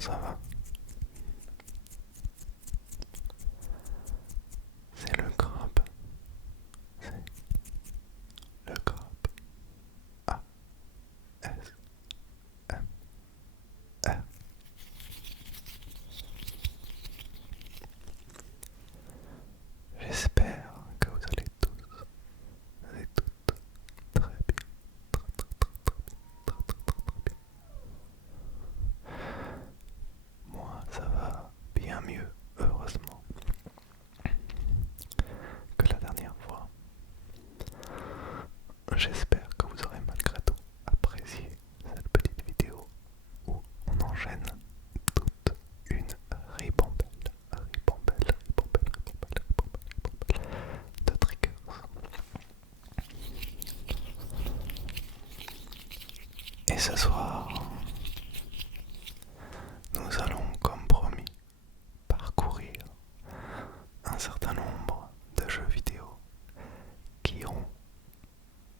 ça va? C'est le crabe. C'est le crabe. A S M R. J'espère que vous allez tous et toutes très bien. Très bien. Moi, ça va bien mieux, heureusement, que la dernière fois. J'espère que vous aurez malgré tout apprécié cette petite vidéo où on enchaîne toute une ribambelle de triggers. Et ce soir, nous allons, comme promis, parcourir un certain nombre de jeux vidéo qui ont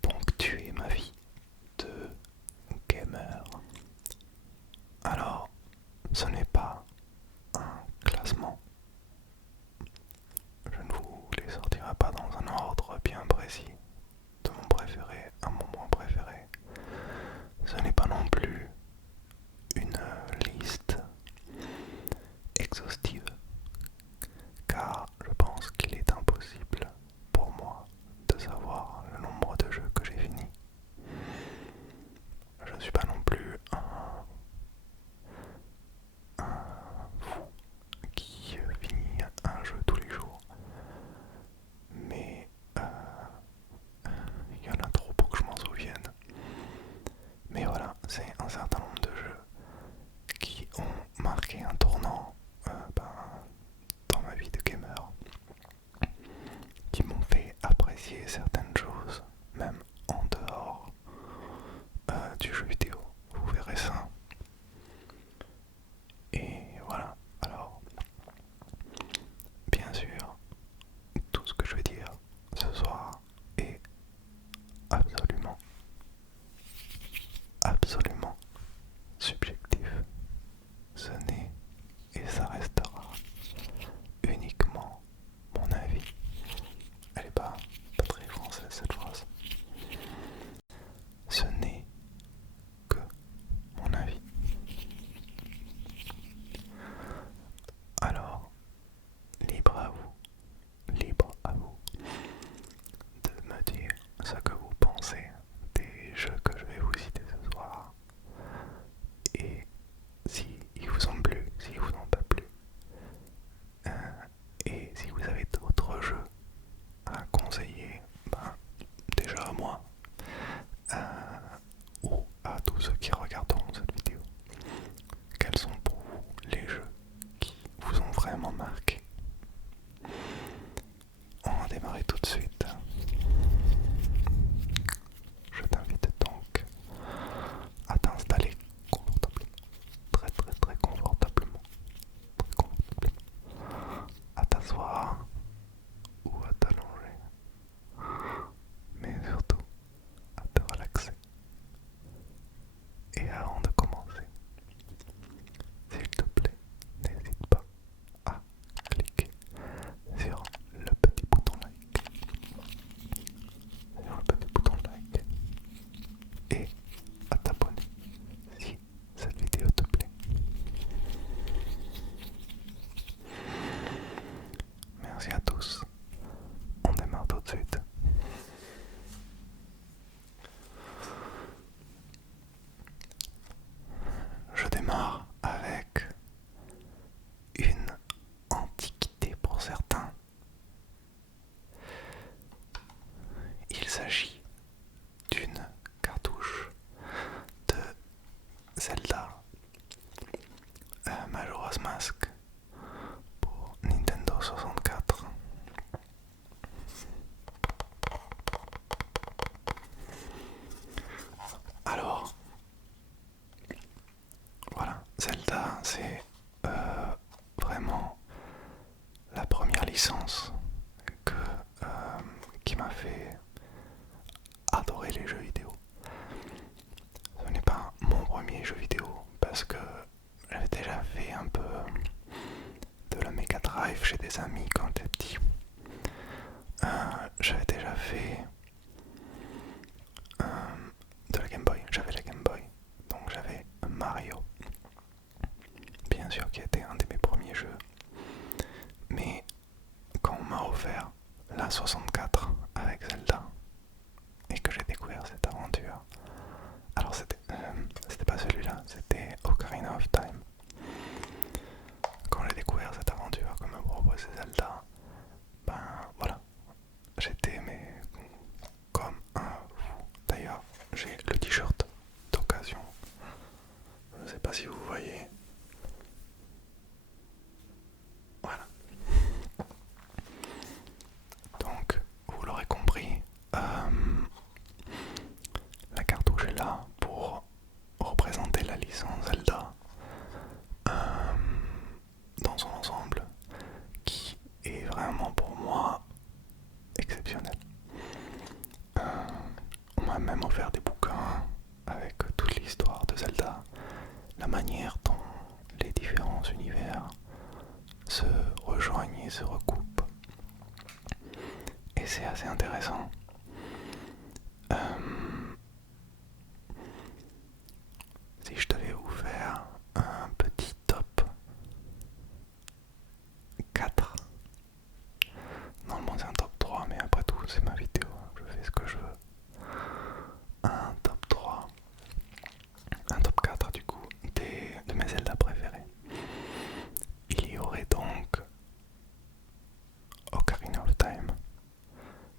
ponctué ma vie de gamer. Alors, ce n'est pas un classement. Je ne vous les sortirai pas dans un ordre bien précis, de mon préféré à mon moins préféré. Ce n'est pas non plus une liste exhaustive, car je pense qu'il est impossible pour moi de savoir le nombre de jeux que j'ai finis. Je ne suis pas non plus un fou qui finit un jeu tous les jours, mais il y en a trop pour que je m'en souvienne. Mais voilà, c'est un certain nombre de jeux qui ont marqué un tournant dans ma vie de gamer, qui m'ont fait apprécier certaines choses, même en dehors du jeu vidéo. Vous verrez ça. Et voilà, alors, bien sûr, tout ce que je vais dire ce soir est absolument, absolument subjectif. Ce n'est et ça restera uniquement mon avis. Elle est pas très française cette phrase. Ce n'est que mon avis. Alors, libre à vous de me dire ce que vous pensez des jeux que je vais vous citer ce soir. Et si ils vous ont plu, s'ils vous ont pas plu. Et si vous avez d'autres jeux à conseiller, déjà à moi, ou à tous ceux qui regarderont cette vidéo, quels sont pour vous les jeux qui vous ont vraiment marqué? On va démarrer tout de suite. Je t'invite donc à t'installer confortablement, très confortablement, à t'asseoir ou à t'allonger, mais surtout à te relaxer. Et avant de commencer, s'il te plaît, n'hésite pas à cliquer sur le petit bouton like, et à t'abonner si cette vidéo te plaît. Merci à tous. On démarre tout de suite. Je démarre avec une antiquité pour certains. Il s'agit d'une cartouche de Zelda Majora's Mask pour Nintendo 64. Alors, voilà, Zelda, c'est vraiment la première licence que, qui m'a fait adorer les jeux vidéo. Ce n'est pas mon premier jeu vidéo parce que j'avais déjà fait un peu de la Mega Drive chez des amis quand j'étais petit. J'avais déjà fait de la Game Boy, j'avais la Game Boy, donc j'avais Mario, bien sûr qui était un de mes premiers jeux, mais quand on m'a offert la 64 avec Zelda et que j'ai découvert cette aventure, alors c'était pas celui-là, c'était Ocarina of Time. Quand j'ai découvert cette aventure que me proposait Zelda, ben voilà, j'étais mais comme un fou. D'ailleurs, j'ai le t-shirt d'occasion. Je ne sais pas si vous voyez. Voilà. Donc, vous l'aurez compris, la cartouche est là pour représenter la licence Zelda dans son ensemble, qui est vraiment pour moi exceptionnel. On m'a même offert des bouquins avec toute l'histoire de Zelda, la manière dont les différents univers se rejoignent et se recoupent. Et c'est assez intéressant. Si je devais vous faire un petit top 4, normalement c'est un top 3, mais après tout c'est ma vidéo, je fais ce que je veux. Un top 3, un top 4 du coup, de mes Zelda préférés. Il y aurait donc Ocarina of Time,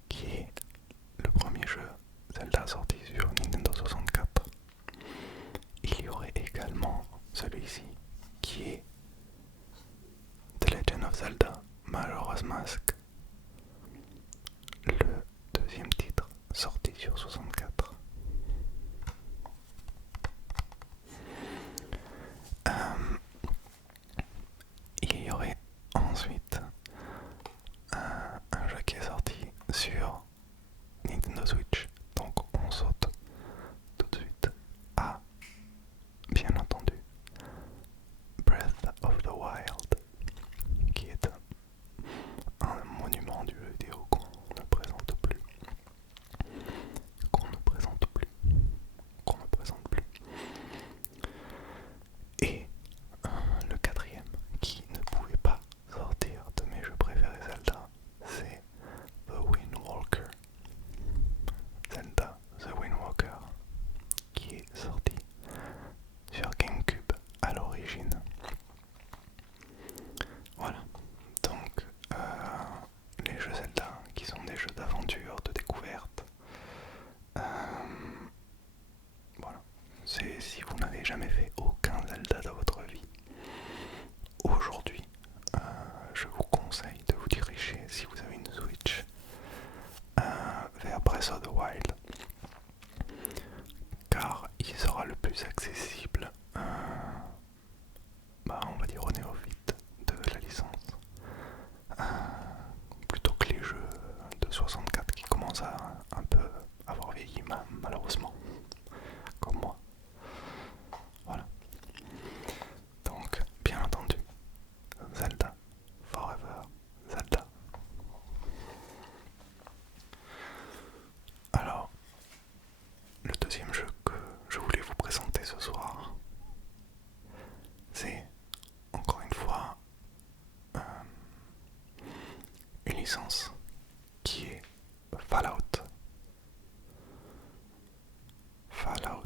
qui est le premier jeu Zelda sorti sur Nintendo 64. Il y aurait également celui-ci, qui est The Legend of Zelda Majora's Mask, le deuxième titre sorti sur 64. Il y aurait ensuite un jeu qui est sorti sur Nintendo Switch, donc on saute tout de suite à, bien entendu, Breath of the Wild, qui est un monument du jeu vidéo qu'on ne présente plus, qu'on ne présente plus, qu'on ne présente plus. Et le quatrième, qui ne pouvait pas sortir de mes jeux préférés Zelda, c'est The Wind Walker. Zelda The Wind Walker, qui est sorti sur GameCube à l'origine. Voilà, donc les jeux Zelda qui sont des jeux d'aventure, de découverte. Voilà, c'est si vous n'avez jamais fait aucun Zelda dans votre vie, aujourd'hui, je vous conseille de vous diriger, si vous avez une Switch, vers Breath of the Wild, car il sera le plus accessible, on va dire au néophyte de la licence, plutôt que les jeux de 64 qui commencent à un peu avoir vieilli malheureusement, comme moi. Voilà. Donc, bien entendu, Zelda Forever Zelda. Alors, le deuxième jeu que je voulais vous présenter ce soir, c'est encore une fois une licence qui est Fallout. Fallout.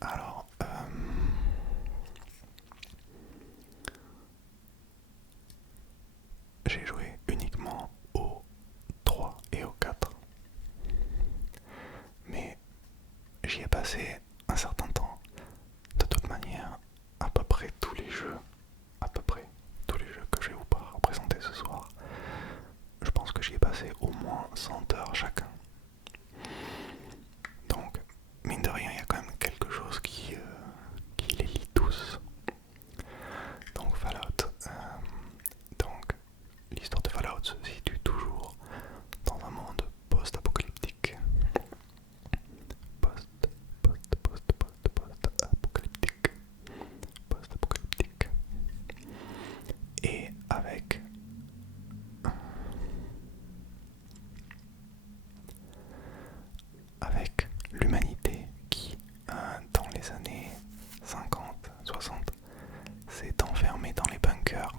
Alors, j'ai joué uniquement au 3 et au 4. Mais j'y ai passé un certain temps. De toute manière, à peu près tous les jeux que je vais vous présenter ce soir, je pense que j'y ai passé au moins 100 heures chacun. Donc, mine de rien, il y a quand même quelque chose qui les lie tous. Donc Fallout, donc l'histoire de Fallout se situe toujours dans un monde post-apocalyptique. les années 50, 60, s'est enfermé dans les bunkers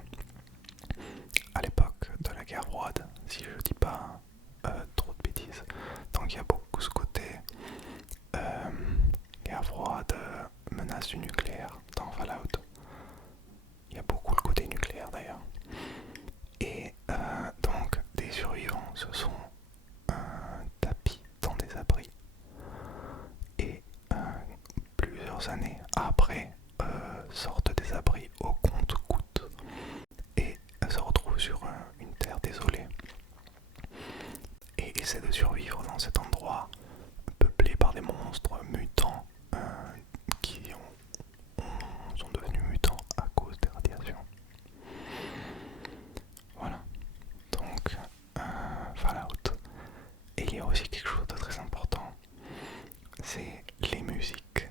à l'époque de la guerre froide, si je dis pas trop de bêtises. Donc il y a beaucoup ce côté guerre froide, menace du nucléaire dans Fallout. Il y a beaucoup le côté nucléaire d'ailleurs. Et donc des survivants se sont tapis dans des abris. Et plusieurs années après sortent des abris au compte-gouttes et se retrouvent sur une terre désolée et essaient de survivre dans cet endroit peuplé par des monstres mutants qui sont devenus mutants à cause des radiations. Voilà, donc Fallout. Et il y a aussi quelque chose de très important, c'est les musiques.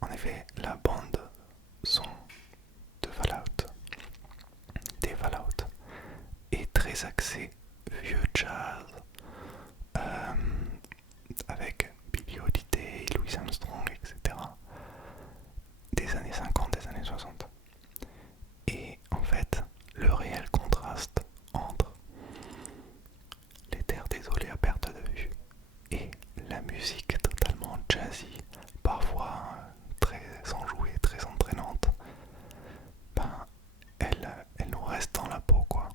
En effet, la bande son de Fallout, des Fallout, est très axée vieux jazz, avec Billie Holiday, Louis Armstrong, etc. des années 50, des années 60. Et en fait, le réel contraste entre les terres désolées à perte de vue et la musique totalement jazzy, parfois très enjouée, très entraînante, ben, elle nous reste dans la peau, quoi.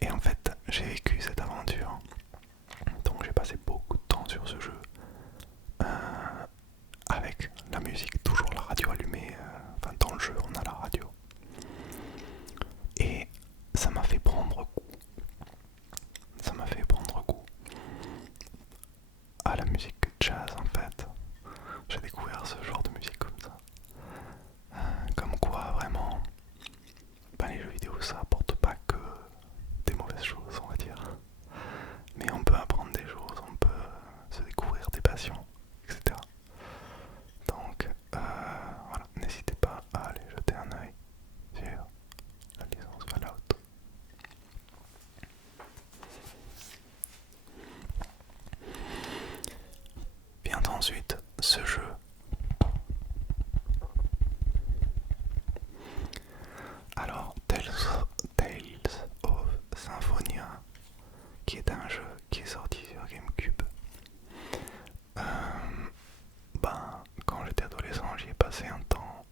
Et en fait, j'ai vécu cette aventure, donc j'ai passé beaucoup de temps sur ce jeu, avec la musique, toujours la radio allumée, enfin dans le jeu on a la radio. Et ça m'a fait prendre goût. Ça m'a fait prendre goût à la musique jazz en fait. J'ai découvert ce genre de musique comme ça. Comme quoi vraiment, ben, les jeux vidéo ça apporte pas que des mauvaises choses on va dire. Mais on peut apprendre des choses, on peut se découvrir des passions, etc. Donc voilà, n'hésitez pas à aller jeter un œil sur la licence Fallout. Vient ensuite ce jeu. Alors, Tales of Symphonia, qui est un jeu qui est sorti sur GameCube. Quand j'étais adolescent, j'y ai passé un temps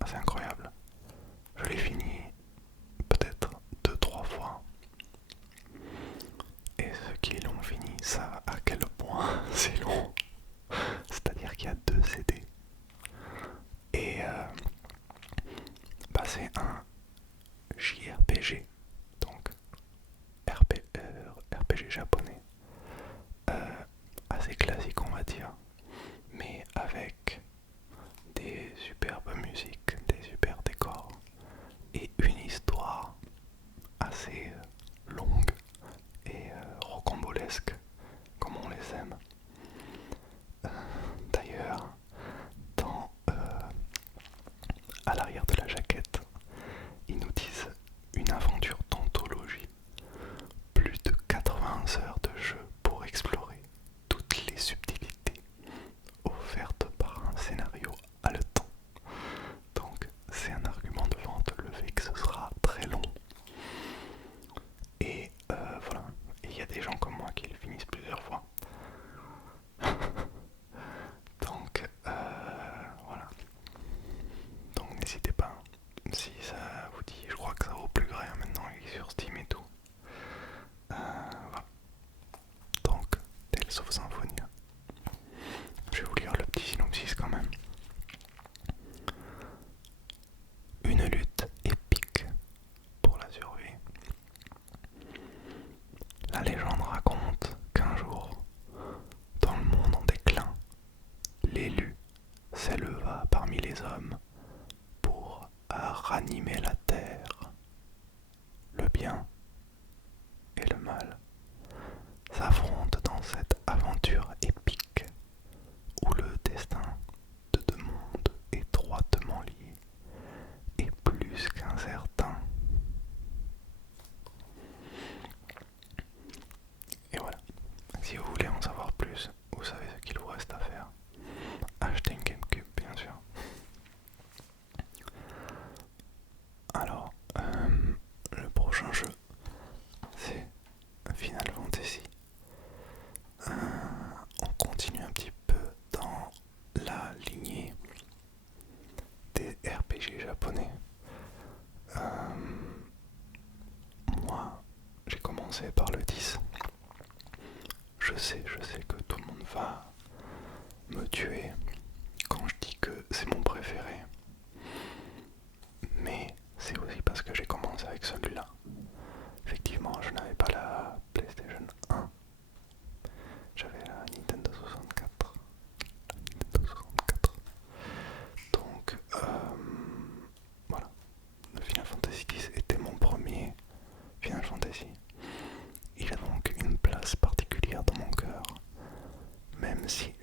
assez incroyable. Je l'ai fini peut-être 2-3 fois. Et ceux qui l'ont fini savent à quel point c'est long. C'est-à-dire qu'il y a 2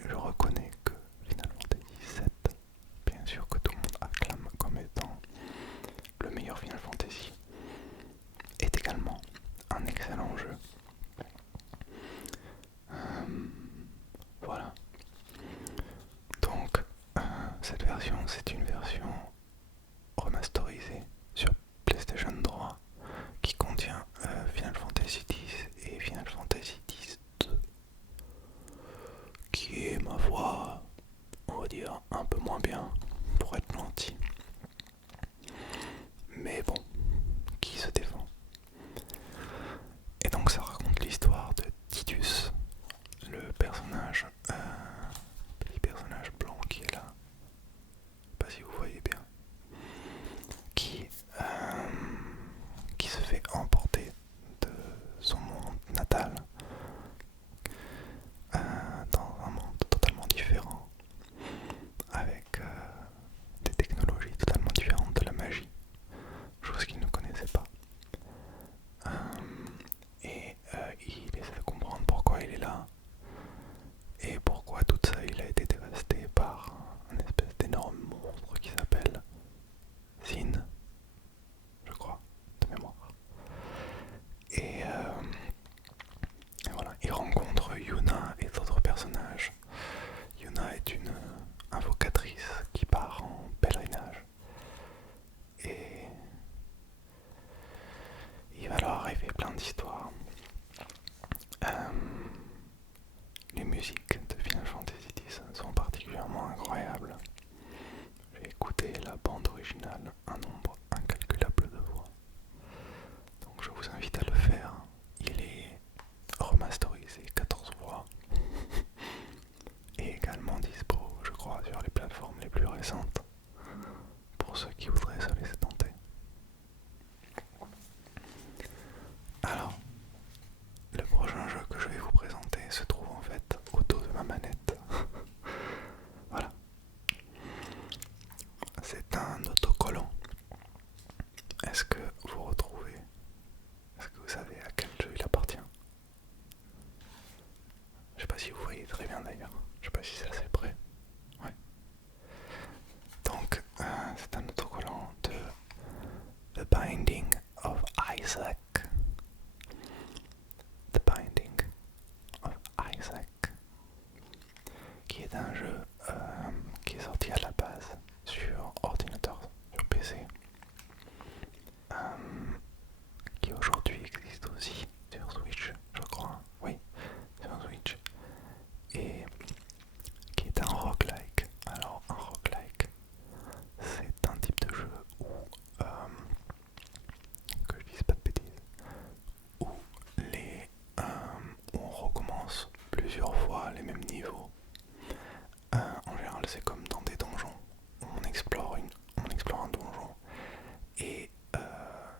je reconnais que Final Fantasy VII, bien sûr que tout le monde acclame comme étant le meilleur Final Fantasy, est également un excellent jeu. Voilà. Donc, cette version, c'est une version remasterisée sur PlayStation 3 qui contient Final Fantasy X et Final Fantasy X-2, qui est, ma foi, on va dire, un peu moins bien, pour être gentil. Mais bon, qui se défend. Et donc ça raconte l'histoire de Tidus, le personnage, petit personnage blanc qui est là, je sais pas si vous voyez bien, qui se fait emporter de son monde natal dans un monde totalement différent, avec des technologies totalement différentes, de la magie, chose qu'il ne connaissait pas. Et il essaie de comprendre pourquoi il est là et pourquoi tout ça il a été dévasté par un espèce d'énorme monstre qui s'appelle Sin, je crois, de mémoire. Et voilà, il rencontre Yuna et d'autres personnages. Yuna est une invocatrice qui part en pèlerinage. Et il va leur arriver plein d'histoires. Les musiques de Final Fantasy X sont particulièrement incroyables. J'ai écouté la bande originale un nombre incalculable de fois. Donc je vous invite à le faire. Il est remasterisé 14 fois. Et également dispo, je crois, sur les plateformes les plus récentes. Pour ceux qui voudraient se laisser tenter. Alors, le prochain jeu que je vais vous présenter se trouve en fait au dos de ma manette. Voilà. C'est un autocollant. Est-ce que vous retrouvez? Est-ce que vous savez à quel jeu il appartient? Je sais pas si vous voyez très bien d'ailleurs. Je sais pas si c'est assez près. Ouais. Donc, c'est un autocollant de The Binding of Isaac. The Binding of Isaac, qui est un jeu qui est sorti à la base sur ordinateur, sur PC, qui aujourd'hui existe aussi sur Switch, je crois, oui, sur Switch, et qui est un roguelike. Alors, un roguelike, c'est un type de jeu où, que je dise pas de bêtises, où on recommence plusieurs fois les mêmes niveaux. En général, c'est comme dans des donjons. On explore un donjon et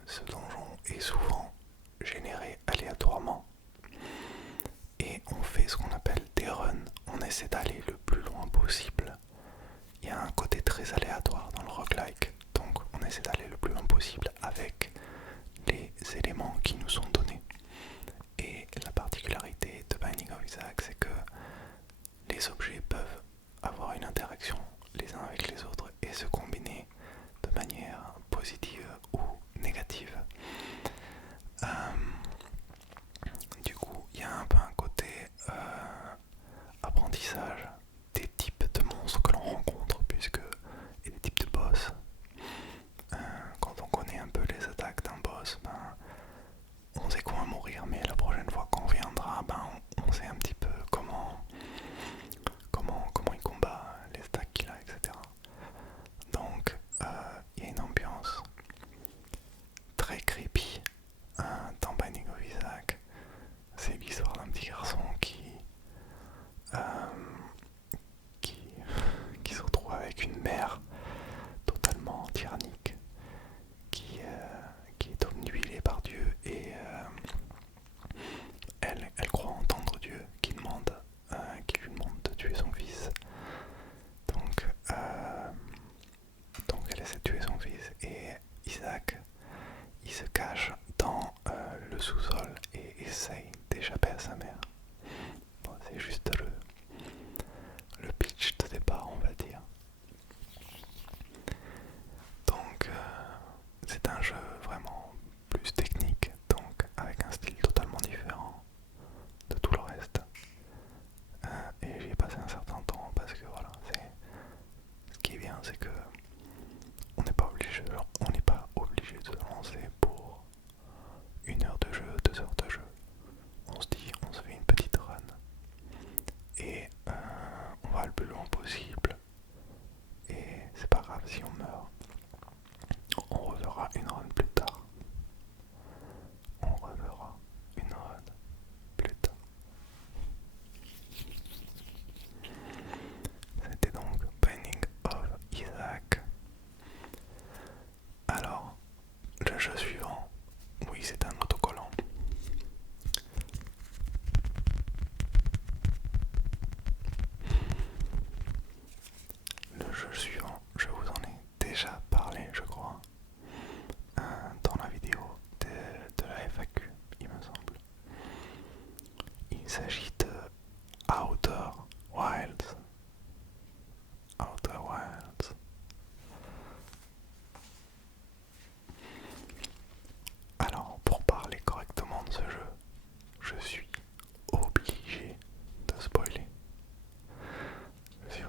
ce donjon est souvent généré aléatoirement. Et on fait ce qu'on appelle des runs. On essaie d'aller le plus loin possible. Il y a un côté très aléatoire dans le roguelike. Donc on essaie d'aller le plus loin possible avec les éléments qui nous sont donnés. Et la particularité de Binding of Isaac, c'est que les objets peuvent avoir une interaction les uns avec les autres et se combiner de manière positive ou négative. Du coup, il y a un peu un côté apprentissage des types de monstres que l'on rencontre, et des types de boss. Quand on connaît un peu les attaques d'un boss, on sait qu'on va mourir, mais la prochaine fois qu'on viendra, on sait un petit peu comment il combat, les stacks qu'il a, etc. Donc il y a une ambiance très creepy dans Binding of Isaac. C'est l'histoire d'un petit garçon qui se retrouve avec une mère totalement tyrannique qui est obnubilée par Dieu et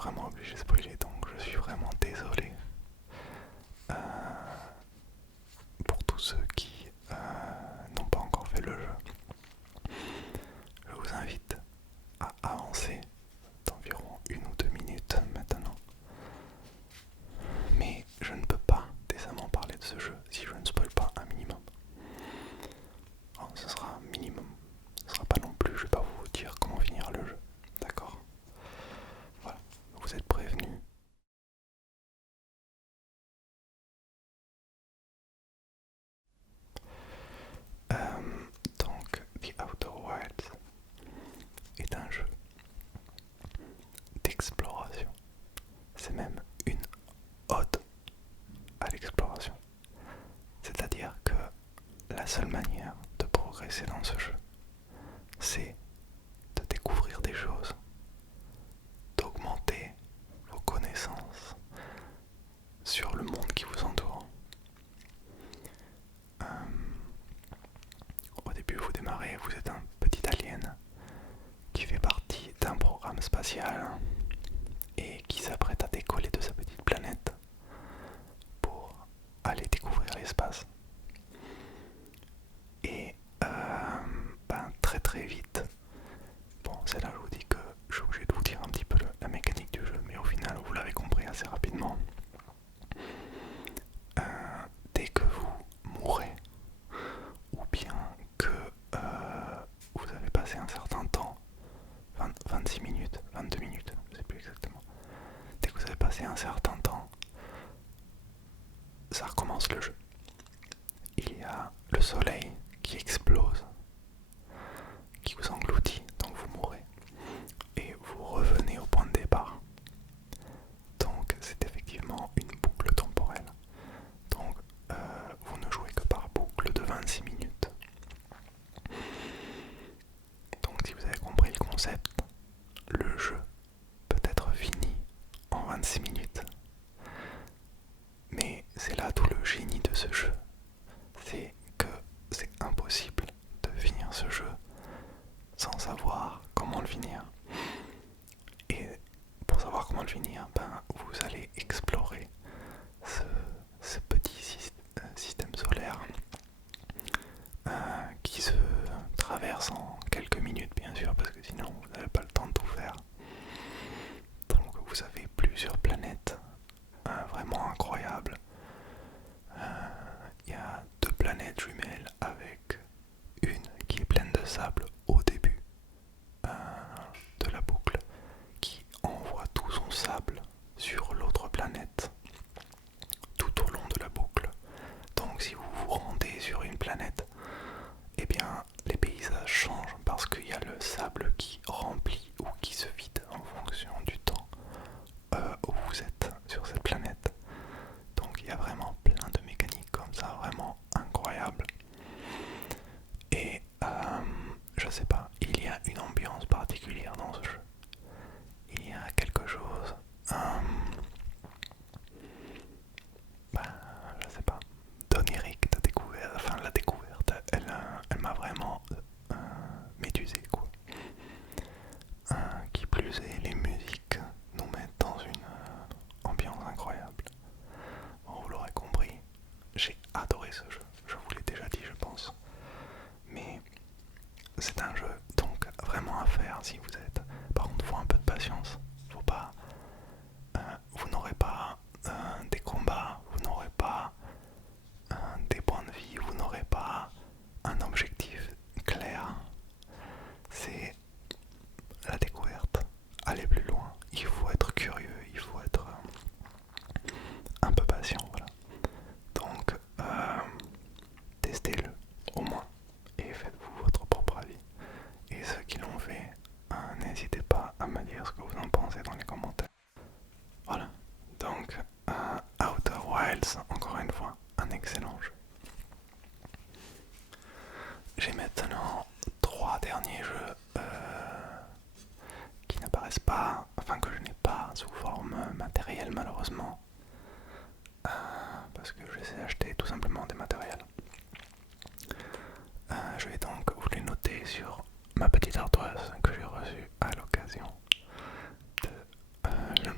vraiment obligé de spoiler, donc je suis vraiment désolé euh, pour tous ceux qui n'ont pas encore fait le jeu. Je vous invite à avancer d'environ 1 ou 2 minutes maintenant. Mais je ne peux pas décemment parler de ce jeu si je ne spoil pas un minimum. Bon, ce sera un minimum. Ce sera pas non plus, je vais pas vous dire comment finir le jeu. D'accord? Voilà, vous êtes prévenus. Donc, The Outer Wilds est un jeu d'exploration. C'est même une ode à l'exploration. C'est-à-dire que la seule manière de progresser dans ce jeu, c'est de découvrir des choses, d'augmenter vos connaissances sur le monde qui vous entoure. Au début, vous démarrez, vous êtes un petit alien qui fait partie d'un programme spatial et qui s'apprête à décoller de sa petite planète pour aller découvrir l'espace. Et très très vite, bon c'est là que je vous dis que je suis obligé de vous dire un petit peu la mécanique du jeu, mais au final vous l'avez compris assez rapidement. Dès que vous mourrez, ou bien que vous avez passé un certain temps, 26 minutes, 22 minutes, je ne sais plus exactement, dès que vous avez passé un certain temps, ça recommence le jeu. Il y a le soleil qui explose, qui vous engloutit, donc vous mourrez. Et vous revenez au point de départ. Donc c'est effectivement une boucle temporelle. Donc vous ne jouez que par boucle de 26 minutes. Donc si vous avez compris le concept, le jeu peut être fini en 26 minutes. Mais c'est là tout le génie de ce jeu. C'est que c'est impossible de finir ce jeu sans savoir comment le finir. Et pour savoir comment le finir, vous allez explorer ce petit système solaire qui se traverse en quelques minutes bien sûr, parce que sinon vous n'avez pas le temps de tout faire. Donc vous avez plusieurs planètes vraiment incroyables. Il y a 2 planètes jumelles avec une qui est pleine de sable au début de la boucle, qui envoie tout son sable sur l'autre planète tout au long de la boucle. Donc si vous vous rendez sur une planète, eh bien les paysages changent parce qu'il y a le sable qui remplit ou qui se vide en fonction du temps où vous êtes sur cette planète. Donc il y a vraiment plein de mécaniques comme ça, vraiment incroyables. Et je sais pas, il y a une ambiance particulière dans ce jeu. Il y a quelque chose, je sais pas, d'onirique, de découverte. Enfin la découverte, elle m'a vraiment médusé quoi. Qui plus est, les musiques nous mettent dans une ambiance incroyable. Bon, vous l'aurez compris, j'ai adoré ce jeu, je vous l'ai déjà dit je pense. Mais c'est un jeu donc vraiment à faire si vous êtes. Par contre, il faut un peu de patience. Faut pas. Vous n'aurez pas des combats, vous n'aurez pas des points de vie, vous n'aurez pas un objectif clair. C'est la découverte. Aller plus loin. Il faut être curieux, il faut être un peu patient, voilà. Donc, testez-le au moins et faites-vous votre propre avis. Et ceux qui l'ont fait, n'hésitez pas à me dire ce que vous en pensez dans les commentaires. Voilà, donc Outer Wilds, encore une fois, un excellent jeu. J'ai maintenant 3 derniers jeux qui n'apparaissent pas, enfin que je n'ai pas sous forme matérielle malheureusement, parce que je les ai achetés tout simplement des matériels. Je vais donc vous les noter sur ma petite ardoise que j'ai reçue à l'occasion de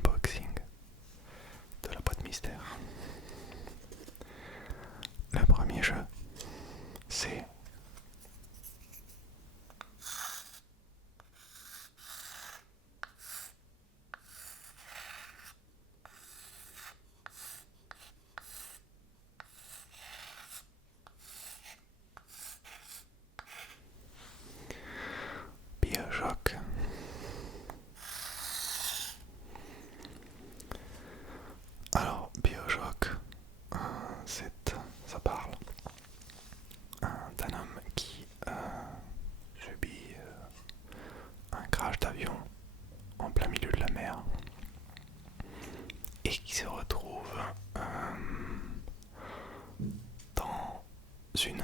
une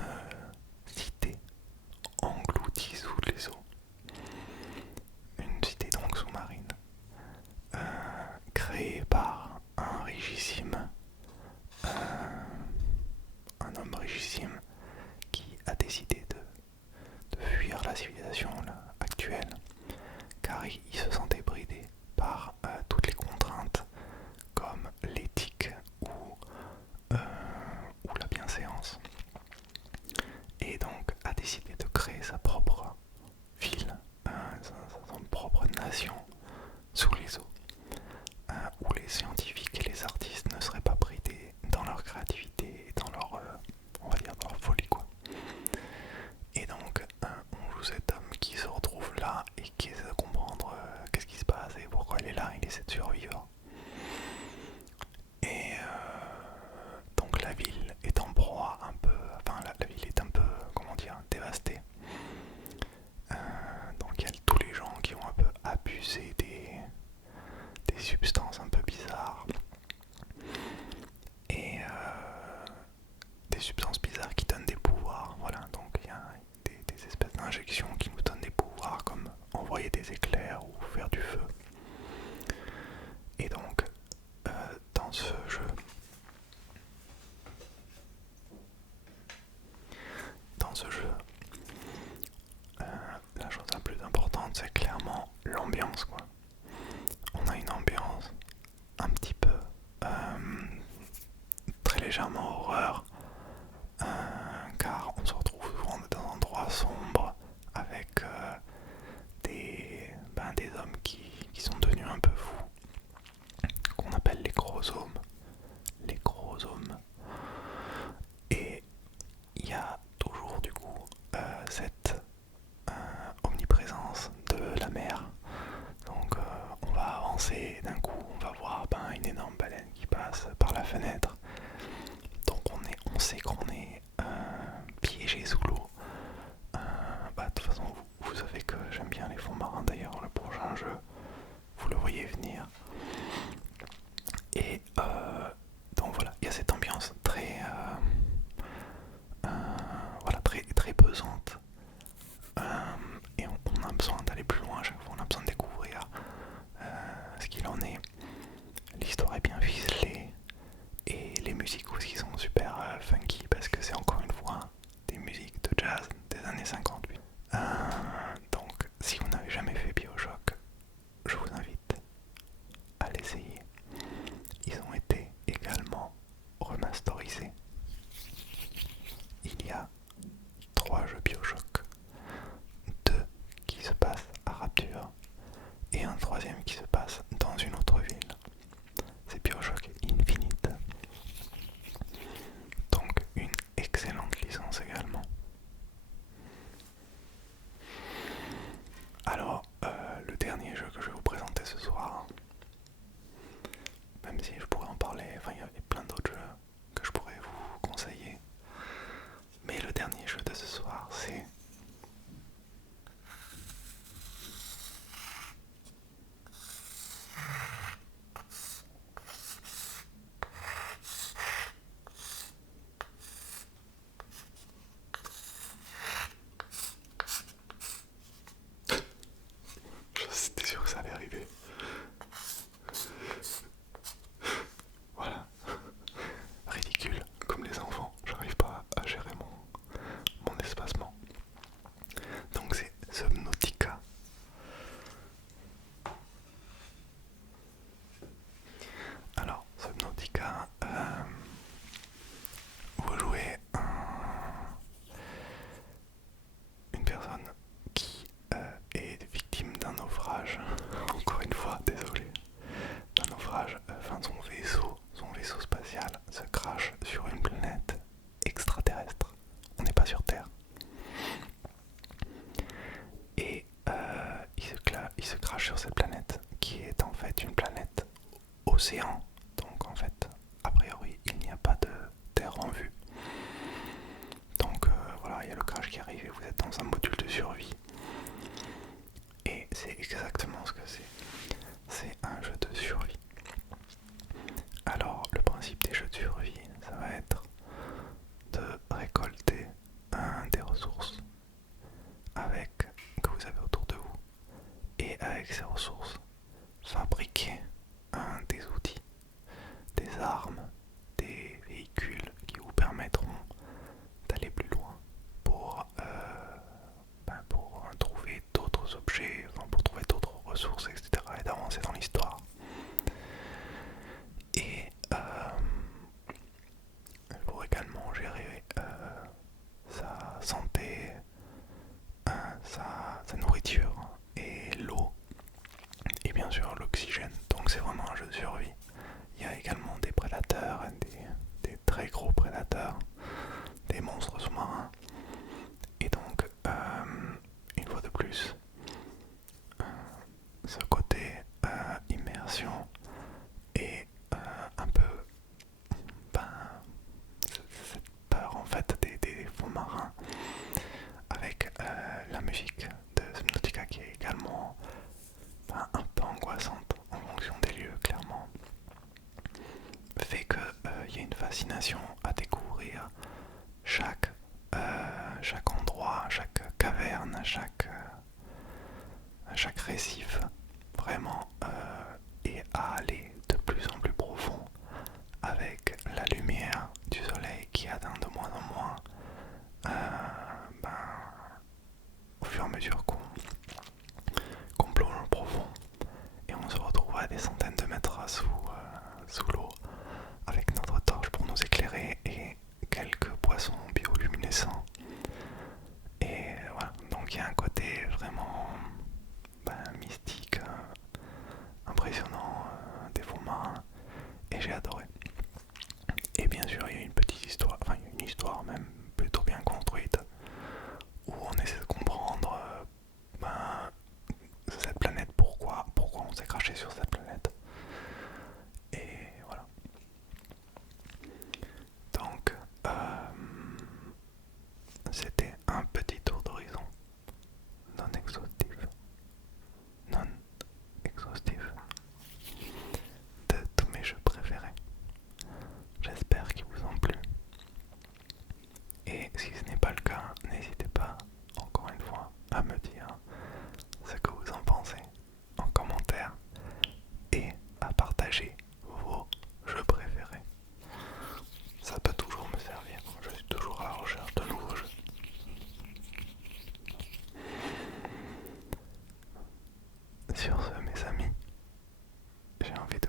cité engloutie sous les eaux. Une cité donc sous-marine, créée par un richissime, un homme richissime qui a décidé de fuir la civilisation là, actuelle, car il se sentait bridé par toutes les contraintes comme l'éthique ou la bienséance. Et donc a décidé de créer sa propre ville, son propre nation sous les eaux, où les scientifiques et les artistes ne seraient pas bridés dans leur créativité et dans leur, on va dire, leur folie quoi. Et donc on joue cet homme qui se retrouve là et qui essaie de comprendre qu'est-ce qui se passe et pourquoi il est là, il essaie de survivre. Et donc la ville est en proie un peu, enfin la ville est un peu, comment dire, dévastée. Donc il y a tous les gens qui ont un peu abusé des substances un peu bizarres. Et des substances bizarres qui donnent des pouvoirs. Voilà, donc il y a des espèces d'injections qui nous donnent des pouvoirs comme envoyer des éclairs ou faire du feu. Et donc dans ce jeu, la chose la plus importante, c'est clairement l'ambiance quoi. On a une ambiance un petit peu très légèrement horreur, car on se retrouve souvent dans des endroits sombres avec des hommes qui sont devenus un peu fous, qu'on appelle les chromosomes. Les chromosomes. Et il y a toujours du coup cette omniprésence de la mer. Donc on va avancer, d'un coup on va voir une énorme baleine qui passe par la fenêtre. Donc on sait qu'on est piégé sous l'eau. De toute façon vous savez que j'aime bien les fonds marins, d'ailleurs le prochain jeu vous le voyez venir. Et donc voilà, il y a cette ambiance très voilà, très pesante. Et on a besoin d'aller plus loin à chaque fois, on a besoin de découvrir ce qu'il en est. L'histoire est bien ficelée et les musiques aussi sont super funky parce que c'est encore une fois des musiques de jazz des années 58. Donc si vous n'avez jamais fait BioShock, je vous invite à l'essayer. Ils ont été également remasterisés. Il y a 3 jeux BioShock, 2 qui se passent à Rapture et un troisième qui se passe dans une autre ville. C'est BioShock Infinite. Donc une excellente licence également. Alors le dernier jeu que je vais vous présenter ce soir, même si je pourrais en parler, il y avait plein d'autres jeux que je pourrais vous conseiller, mais le dernier jeu de ce soir c'est C'était sûr que ça allait arriver. Voilà. Ridicule, comme les enfants, j'arrive pas à gérer mon espacement. Donc c'est Subnautica. Alors, Subnautica, vous jouez une personne qui est victime d'un naufrage. Encore une fois, désolé. D'un naufrage, son vaisseau spatial se crache sur une planète extraterrestre. On n'est pas sur Terre. Et il se crache sur cette planète qui est en fait une planète océan. Donc en fait, a priori, il n'y a pas de terre en vue. Donc voilà, il y a le crash qui arrive et vous êtes dans un module de survie. Et c'est exactement ce que c'est. C'est un jeu de survie. Alors, le principe des jeux de survie, ça va être de récolter c'est vraiment un jeu de survie. Il y a également des prédateurs, des très gros prédateurs, des monstres sous-marins. Et donc, une fois de plus, ce côté immersion et un peu ben, cette peur en fait des fonds marins avec la musique de Subnautica qui est également un peu angoissante en fonction des lieux clairement, fait que y a une fascination à découvrir chaque, chaque endroit, chaque caverne, chaque récif, vraiment, et à aller de plus en plus profond avec la lumière du soleil qui atteint de moins en moins, ben, au fur et à mesure qu'on plonge profond et on se retrouve à des centaines de mètres sous l'eau avec notre torche pour nous éclairer et quelques poissons bioluminescents. Et voilà, donc il y a un côté vraiment mystique, impressionnant des fonds marins et j'ai adoré. Et bien sûr, il y a une petite histoire, enfin une histoire même plutôt bien construite où on essaie de comprendre cette planète, pourquoi on s'est craché sur cette planète. Et voilà. Donc, c'était un petit tour d'horizon non exhaustif. Non exhaustif de tous mes jeux préférés. J'espère qu'ils vous ont plu. Et si ce n'est pas le cas, n'hésitez pas, encore une fois, à me dire ce que vous en pensez en commentaire et à partager vos jeux préférés. Ça peut toujours me servir, je suis toujours à la recherche de nouveaux jeux. Sur ce, mes amis, j'ai envie